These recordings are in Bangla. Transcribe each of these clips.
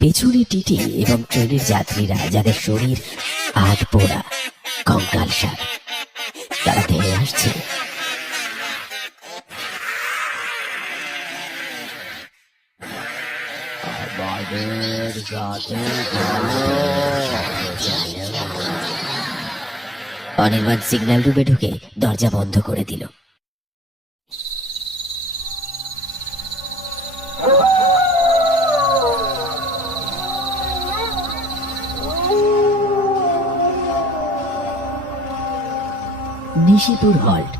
পেছনে টিটি এবং ট্রেনের যাত্রীরা, যাদের শরীর আধ পোড়া, কঙ্কালসার, তারা ধেয়ে আসছে। অনির্বাণ সিগন্যাল রুমে ঢুকে দরজা বন্ধ করে দিল। নিশিপুর হল্ট।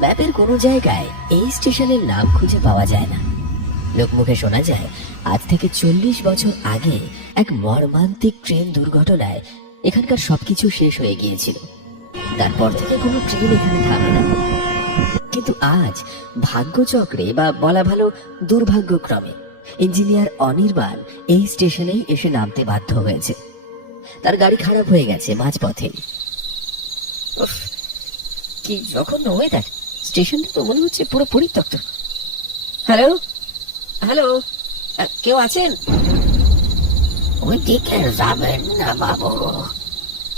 ম্যাপের কোনো জায়গায় এই স্টেশনের নাম খুঁজে পাওয়া যায় না। লোকমুখে শোনা যায়, আজ থেকে 40 বছর আগে এক মর্মান্তিক ট্রেন দুর্ঘটনায় এখানকার সবকিছু শেষ হয়ে গিয়েছিল। তারপর থেকে কোনো ট্রেন এখানে থামে না। কিন্তু আজ ভাগ্যচক্রে, বা বলা ভালো দুর্ভাগ্যক্রমে, ইঞ্জিনিয়ার অনির্বাণ এই স্টেশনেই এসে নামতে বাধ্য হয়েছে। তার গাড়ি খারাপ হয়ে গেছে মাঝপথে। কি জঘন্য ওয়েদার! স্টেশনটা তো মনে হচ্ছে পুরো পরিত্যক্ত। হ্যালো হ্যালো, কেউ আছেন? ওইদিকে যাবেন না বাবু,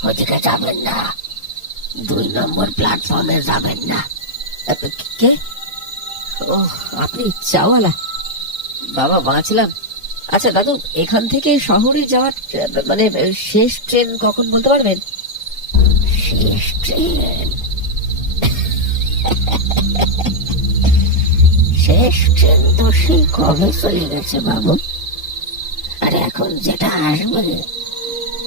ওইদিকে যাবেন না। 2 নম্বর প্ল্যাটফর্মে যাবেন না। কে? ও, আপনি চাওয়ালা। বাবা, বাঁচলাম। আচ্ছা দাদু, এখান থেকে শহরে যাওয়ার মানে শেষ ট্রেন কখন বলতে পারবেন? শেষ ট্রেন? শেষ ট্রেন তো সেই কবে চলে গেছে বাবু। আর এখন যেটা আসবে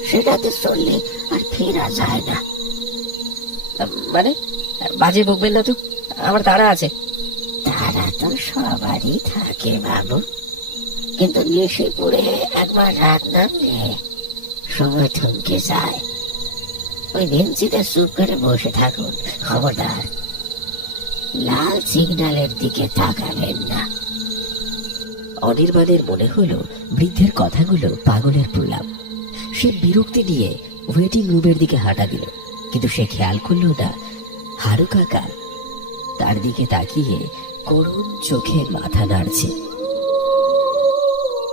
সেটাতে চললে আর ফেরা যায় না। মানে বাজে বকবেন না তো, আমার তাড়া আছে। তারা তো সবারই থাকে বাবু, কিন্তু নিশিপুরে একবার রাত নামলে সময় থমকে যায়। ওই বেঞ্চিতে চুপ করে বসে থাকুন, খবরদার লাল সিগন্যালের দিকে তাকাবেন না। অনির্বাণের মনে হলো বৃদ্ধের কথাগুলো পাগলের প্রলাপ। সে বিরক্তি নিয়ে ওয়েটিং রুমের দিকে হাঁটা দিল, কিন্তু সে খেয়াল করলো না হারু কাকা তার দিকে তাকিয়ে করুণ চোখে মাথা নাড়ছে।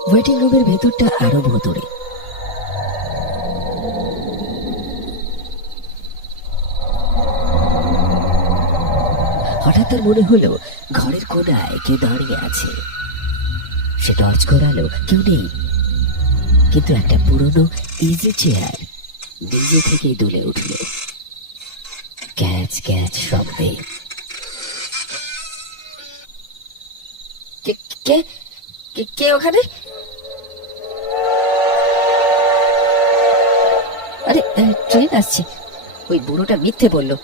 ওয়েটিং রুমের ভেতরটা আরো ভেতরে। হঠাৎ তার মনে হলো ঘরের কোনায় কে দাঁড়িয়ে আছে। সে টর্চ করালো, কেউ নেই, কিন্তু একটা পুরনো ইজি চেয়ার নিজে থেকেই দুলে উঠল ক্যাচ ক্যাচ শব্দে। কে কে ওখানে? আরে ট্রেন আসছে। ওই বুড়োটা মিথ্যে বললো।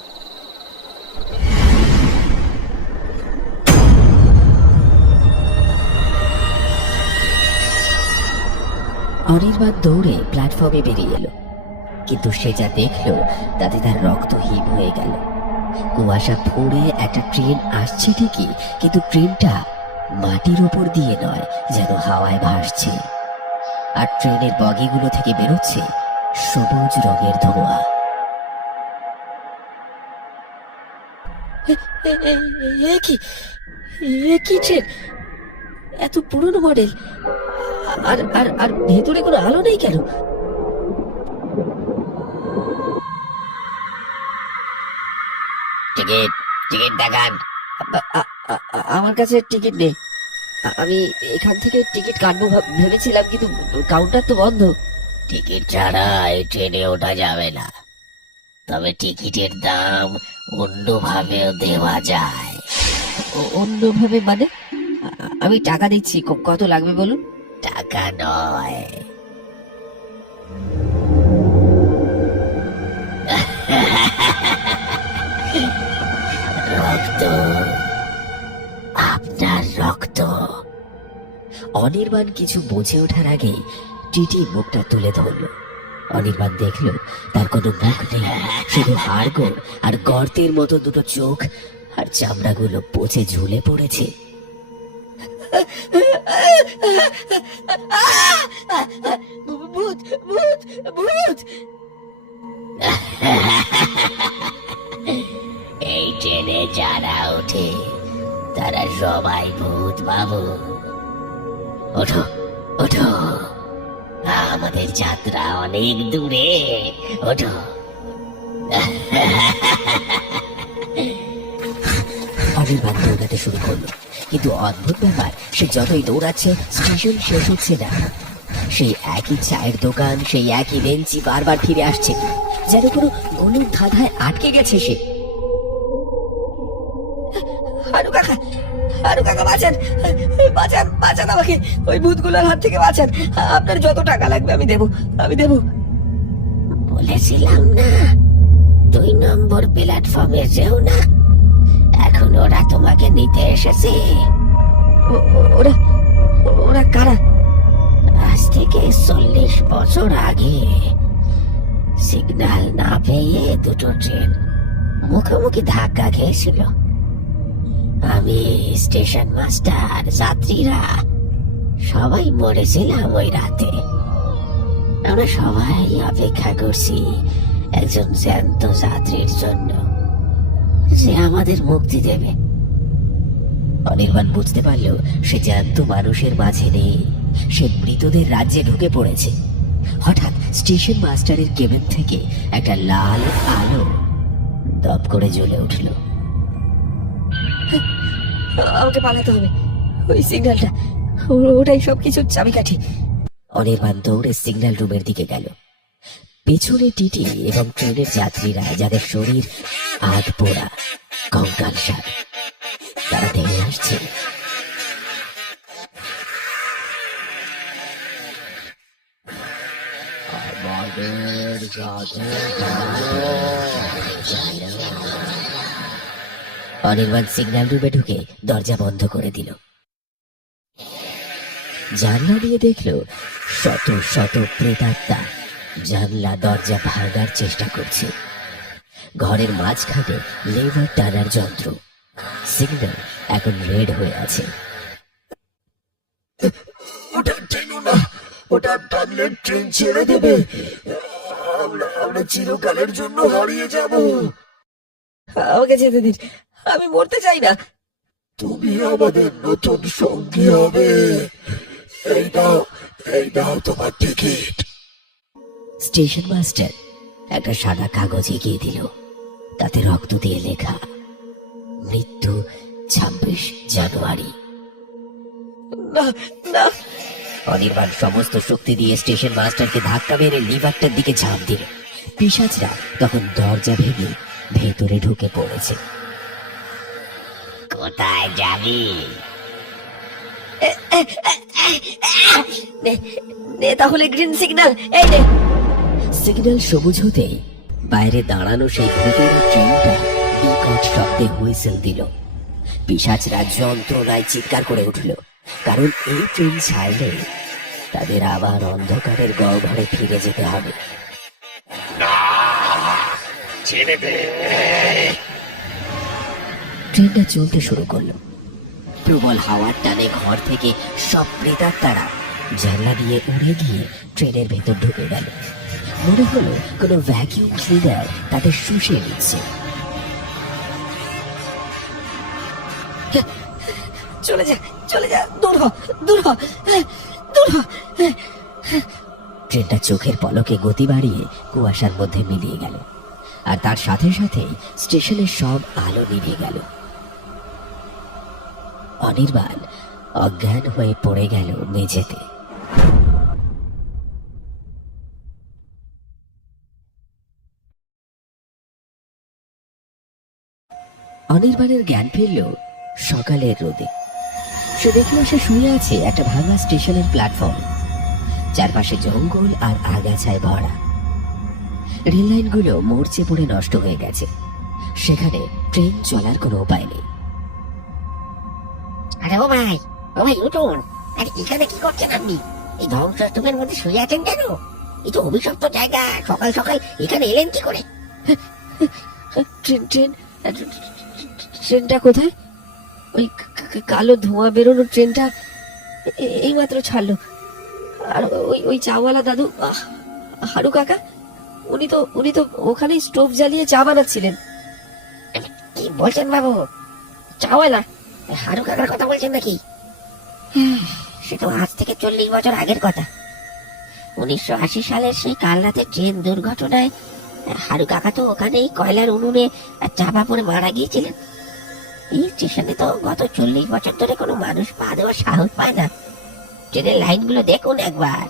অনির্বাণ দৌড়ে প্ল্যাটফর্মে বেরিয়ে এলো, কিন্তু সে যা দেখলো তাতে তার রক্ত হিম হয়ে গেল। কুয়াশা ফুঁড়ে একটা ট্রেন আসছে ঠিকই, কিন্তু ট্রেনটা মাটির উপর দিয়ে নয়, যেন হাওয়ায় ভাসছে। আর ট্রেনের বগিগুলো থেকে বেরোচ্ছে সবুজ রঙের ধোঁয়া। কি ট্রেন? এত পুরনো মডেল, আর আর আর ভেতরে কোনো আলো নেই কেন? টিকিট টিকিট দেখান। আমার কাছে টিকিট নেই। আমি এখান থেকে টিকিট কাটবো ভেবেছিলাম, কিন্তু কাউন্টার তো বন্ধ। টিকিট ছাড়া এই ট্রেনে ওঠা যাবে না, তবে টিকিটের দাম অন্যভাবেও দেওয়া যায়। অন্যভাবে মানে? আমি টাকা দিচ্ছি, কত লাগবে বলুন? টাকা নয়, রক্ত, আপনার রক্ত। অনির্বাণ কিছু বুঝে ওঠার আগেই টিটি মুখটা তুলে ধরল। অনির্বাণ দেখল তার কোনো মুখ নেই, শুধু হাড়গোড় আর গর্তের মতো দুটো চোখ, আর চামড়াগুলো পচে ঝুলে পড়েছে। ভূত ভূত ভূত! এই ট্রেনে যারা ওঠে তারা সবাই ভূত বাবু। ওঠো ওঠো, আমাদের যাত্রা অনেক দূরে, ওঠো। অনির্বাণ দৌড়াতে শুরু করলো, কিন্তু অদ্ভুত ব্যাপার, সে যতই দৌড়াচ্ছে স্টেশন শেষ হচ্ছে না। সেই একই চায়ের দোকান, সেই একই বেঞ্চি বারবার ফিরে আসছে, যেন কোনো গলুর ধাঁধায় আটকে গেছে সে। হারু কাকা, হারু কাকা বাঁচান, বাঁচান, বাঁচান আমাকে, ওই ভূতগুলোর হাত থেকে বাঁচান। আপনার যত টাকা লাগবে আমি দেবো, আমি দেবো। বলেছিলাম না 2 নম্বর প্ল্যাটফর্মে যেও না, এখন ওরা তোমাকে নিতে এসেছে। ওরা ওরা কারা? আজ থেকে 40 বছর আগে সিগন্যাল না পেয়ে দুটো ট্রেন মুখোমুখি ধাক্কা খেয়েছিল। আমি, স্টেশন মাস্টার, যাত্রীরা সবাই মরেছিলাম ওই রাতে। আমরা সবাই অপেক্ষা করছি একজন জ্যান্ত যাত্রীর জন্য, যে আমাদের মুক্তি দেবে। অনির্বাণ বুঝতে পারল সে জ্যান্ত মানুষের মাঝে নেই, সে মৃতদের রাজ্যে ঢুকে পড়েছে। হঠাৎ স্টেশন মাস্টারের কেবিন থেকে একটা লাল আলো দপ করে জ্বলে উঠল। আমাকে পালাতে হবে, ওই সিগন্যালটা, ওটাই সবকিছুর চাবিকাঠি। অনির্বাণ দৌড়ে সিগন্যাল রুমের দিকে গেল। পেছনে টিটি এবং ট্রেনের যাত্রীরা, যাদের শরীর আগ পোড়া, কঙ্কালসার, তারা ধেয়ে আসছে। অনির্বাণ সিগন্যাল রুমে ঢুকে দরজা বন্ধ করে দিল। জানলা দিয়ে দেখলো শত শত প্রেতাত্মা জানলা দরজা ভাঙার চেষ্টা করছে। ঘরের মাঝখানে লেভার টানার যন্ত্র, সিগন্যাল এখন রেড হয়ে আছে। ওটা টেনো না, ওটা টানলে ট্রেন ছেড়ে দেবে, আমরা চিরকালের জন্য হারিয়ে যাব। আমাকে যেতে দিন, আমি মরতে চাই না। তুমি আমাদের নতুন সঙ্গী হবে। এই নাও তোমার টিকিট। স্টেশন মাস্টার একটা সাদা কাগজ এগিয়ে দিল, তাতে রক্ত দিয়ে লেখা, মৃত্যু 26 জানুয়ারি। না না। অনির্বাণ সমস্ত শক্তি দিয়ে স্টেশন মাস্টারকে ধাক্কা মেরে লিভারটার দিকে ঝাঁপ দিল। পিশাচরা তখন দরজা ভেঙে ভেতরে ঢুকে পড়েছে। কোথায় যাবি? নে তাহলে গ্রিন সিগন্যাল, এই নে। সিগন্যাল সবুজ হতেই বাইরে দাঁড়ানো সেই ভূতের ট্রেনটা বিকট শব্দে হুইসেল দিল। পিশাচরা যন্ত্রণায় চিৎকার করে উঠল, কারণ এই ট্রেন ছাড়লে তাদের আবার অন্ধকারের গহ্বরে ফিরে যেতে হবে। ট্রেনটা চলতে শুরু করলো। প্রবল হাওয়ার টানে ঘর থেকে সব প্রেতাত্মারা জানলা দিয়ে উড়ে গিয়ে ট্রেনের ভেতর ঢুকে গেল। মনে হলো কোনো ভ্যাকিউম ক্লিনার তাদের শুষে নিচ্ছে। চলে যা, চলে যা, দূর হ, দূর হ, দূর হ। ট্রেনটা চোখের পলকে গতি বাড়িয়ে কুয়াশার মধ্যে মিলিয়ে গেল, আর তার সাথে সাথেই স্টেশনের সব আলো নিভে গেল। অনির্বাণ অজ্ঞান হয়ে পড়ে গেল মেঝেতে। অনির্বাণের জ্ঞান ফিরল সকালের রোদে। সে দেখল সে শুয়ে আছে একটা ভাঙা স্টেশনের প্ল্যাটফর্মে। চারপাশে জঙ্গল আর আগাছায় ভরা। রেল লাইনগুলো মরচে পড়ে নষ্ট হয়ে গেছে। সেখানে ট্রেন চলার কোনো উপায় নেই। আরে ও ভাই উঠুন। আরে এখানে কি করছেন আপনি? এই ধ্বংসস্তূপের মধ্যে শুয়ে আছেন কেন? এই তো অভিশপ্ত জায়গা, সকাল সকাল এখানে এলেন কি করে? ট্রেনটা কোথায়? ওই কালো ধোঁয়া বেরোনো ট্রেনটা এইমাত্র ছাড়লো। আর ওই চাওয়ালা দাদু, হারু কাকা, উনি তো ওখানে স্টোভ জ্বালিয়ে চা বানাচ্ছিলেন। কি বলছেন বাবু? চাওয়ালা? হারু কাকার কথা বলছেন নাকি? সে তো আজ থেকে 40 বছর আগের কথা। 1980 সালের সেই কাল রাতে ট্রেন দুর্ঘটনায় হারু কাকা তো ওখানেই কয়লার উনুনে চাপা পড়ে মারা গিয়েছিলেন। এই স্টেশনে তো গত 40 বছর ধরে কোনো মানুষ পা দেওয়ার সাহস পায় না। ট্রেনের লাইনগুলো দেখুন একবার,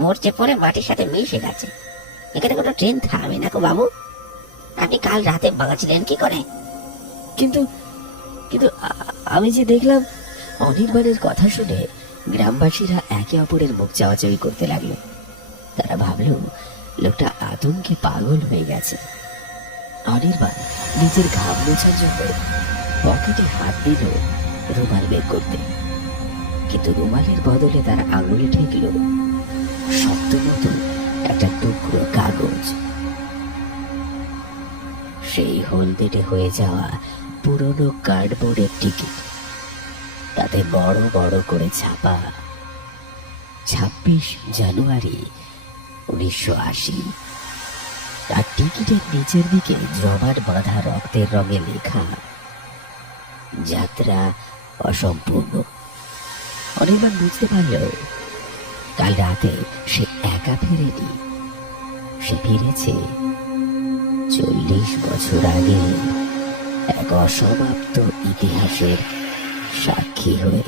মরচে পড়ে মাটির সাথে মিশে গেছে। এখানে কোনো ট্রেন থামে না গো বাবু। আপনি কাল রাতে বাঁচলেন কি করে? কিন্তু কিন্তু আমি যে দেখলাম। অনির্বাণের কথা শুনে গ্রামবাসীরা একে অপরের মুখ চাওয়াচাওয়ি করতে লাগলো। তারা ভাবলো লোকটা আতঙ্কে পাগল হয়ে গেছে। অনির্বাণ নিজের ঘাম মোছার জন্য পকেটে হাত দিল রুমাল বের করতে, কিন্তু রুমালের বদলে তার আঙুলে ঠেকল শক্ত মতো একটা টুকরো কাগজ। সেই হলদেটে হয়ে যাওয়া পুরনো কার্ডবোর্ডের টিকিট, তাতে বড় বড় করে ছাপা 26 জানুয়ারি 1980। আর টিকিটের নিচের দিকে জমাট বাঁধা রক্তের রঙে লেখা যাত্রা অসম্পূর্ণ। অনির্বাণ বুঝতে পারল কাল রাতে সে একা ফেরেনি, সে ফিরেছে 40 বছর আগে এক অসমাপ্ত ইতিহাসের সাক্ষী হয়ে।